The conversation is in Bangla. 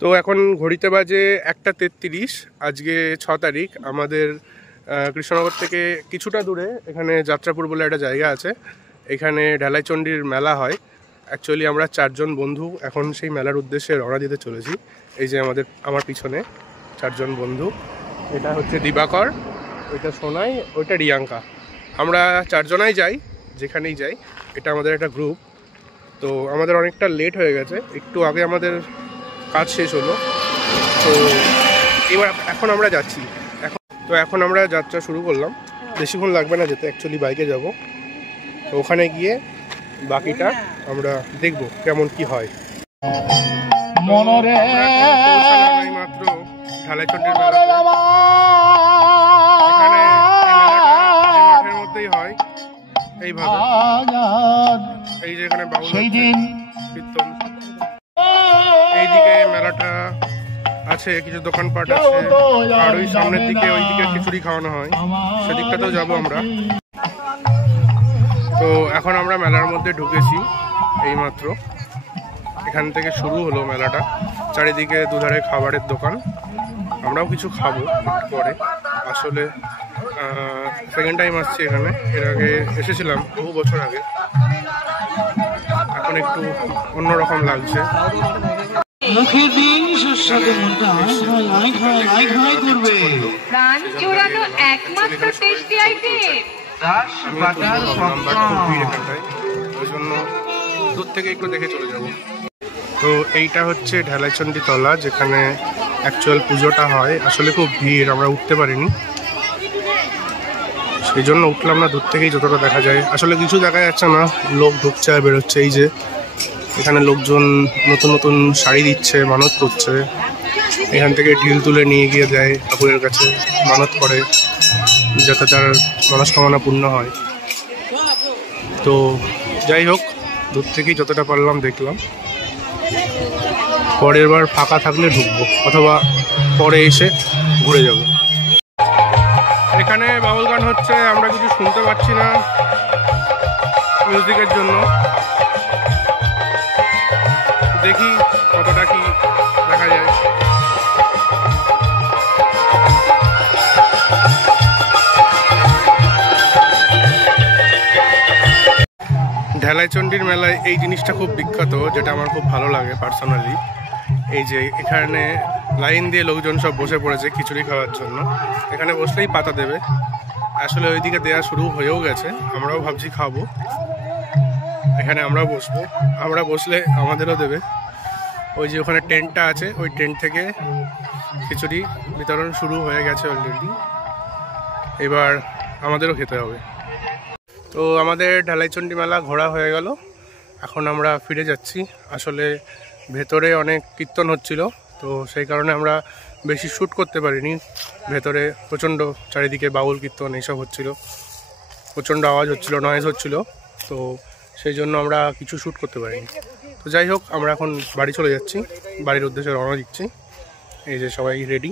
তো এখন ঘড়িতে বাজে 1:33। আজকে 6 তারিখ। আমাদের কৃষ্ণনগর থেকে কিছুটা দূরে এখানে যাত্রাপুর বলে একটা জায়গা আছে, এখানে ঢালাইচণ্ডীর মেলা হয়। অ্যাকচুয়ালি আমরা 4 জন বন্ধু এখন সেই মেলার উদ্দেশ্যে রওনা দিতে চলেছি। এই যে আমার পিছনে 4 জন বন্ধু, এটা হচ্ছে দিবাকর, ওইটা সোনাই, ওইটা রিয়াঙ্কা। আমরা 4 জনাই যাই, যেখানেই যাই। এটা আমাদের একটা গ্রুপ। তো আমাদের অনেকটা লেট হয়ে গেছে, একটু আগে আমাদের কাজ শেষ হলো। তো এখন আমরা যাচ্ছি। এখন আমরা যাত্রা শুরু করলাম, বেশিক্ষণ লাগবে না যেতে, অ্যাকচুয়ালি বাইকে যাব। তো ওখানে গিয়ে বাকিটা আমরা দেখব কেমন কি হয়। মাত্র ঢালাইচণ্ডীর মেলা, এখানে মাঠের মধ্যেই হয় এইভাবে। এই যে এখানে বাউল কীর্তন, এইদিকে মেলাটা আছে, কিছু দোকানপাট আছে, আর ওই সামনের দিকে ওইদিকে খিচুড়ি খাওয়ানো হয়, সেদিকটাতেও যাবো আমরা। তো এখন আমরা মেলার মধ্যে ঢুকেছি এইমাত্র, এখান থেকে শুরু হলো মেলাটা। চারিদিকে দুধারে খাবারের দোকান, আমরাও কিছু খাবো একটু পরে। আসলে সেকেন্ড টাইম আসছি এখানে, এর আগে এসেছিলাম বহু বছর আগে। এখন একটু অন্যরকম লাগছে। মুখে দিন সুস্বাদু মনটা হাই করবে। প্রাণ জোড়ানো একমাত্র টেস্টি আইটেম দাস বাটার ওই জন্য দূর থেকে একটু দেখে চলে যাব। তো এইটা হচ্ছে ঢালাইচণ্ডী তলা, যেখানে অ্যাকচুয়াল পুজোটা হয়। আসলে খুব ভিড়, আমরা উঠতে পারিনি, সেই জন্য উঠলাম না। দূর থেকেই যতটা দেখা যায়, আসলে কিছু দেখা যাচ্ছে না, লোক ঢুকছে আর বেরোচ্ছে। এই যে এখানে লোকজন নতুন নতুন শাড়ি দিচ্ছে, মানত করছে। এখান থেকে ঢিল তুলে নিয়ে গিয়ে দেয় ঠাকুরের কাছে, মানত করে যাতে তার মনস্কামনা পূর্ণ হয়। তো যাই হোক, দূর থেকেই যতটা পারলাম দেখলাম। পরের বার ফাঁকা থাকলে ঢুকবো, অথবা পরে এসে ঘুরে যাব। এখানে বাউল গান হচ্ছে, আমরা কিছু শুনতে পাচ্ছি না মিউজিকের জন্য। দেখি কতটা কি দেখা যায়। ঢালাইচণ্ডীর মেলায় এই জিনিসটা খুব বিখ্যাত, যেটা আমার খুব ভালো লাগে পার্সোনালি। এই যে এখানে লাইন দিয়ে লোকজন সব বসে পড়েছে খিচুড়ি খাওয়ার জন্য। এখানে বসলেই পাতা দেবে, আসলে ওইদিকে দেওয়া শুরু হয়েও গেছে। আমরাও ভাবছি খাবো, এখানে আমরাও বসবো। আমরা বসলে আমাদেরও দেবে। ওই যে ওখানে টেন্টটা আছে, ওই টেন্ট থেকে খিচুড়ি বিতরণ শুরু হয়ে গেছে অলরেডি, এবার আমাদেরও খেতে হবে। তো আমাদের ঢালাইচণ্ডী মেলা ঘোরা হয়ে গেল, এখন আমরা ফিরে যাচ্ছি। আসলে ভেতরে অনেক কীর্তন হচ্ছিল, তো সেই কারণে আমরা বেশি শ্যুট করতে পারিনি। ভেতরে প্রচণ্ড চারিদিকে বাউল কীর্তন এইসব হচ্ছিল, প্রচণ্ড আওয়াজ হচ্ছিল, নয়েজ হচ্ছিল, তো সেই জন্য আমরা কিছু শ্যুট করতে পারিনি। তো যাই হোক, আমরা এখন বাড়ি চলে যাচ্ছি, বাড়ির উদ্দেশ্যে রওনা দিচ্ছি। এই যে সবাই রেডি।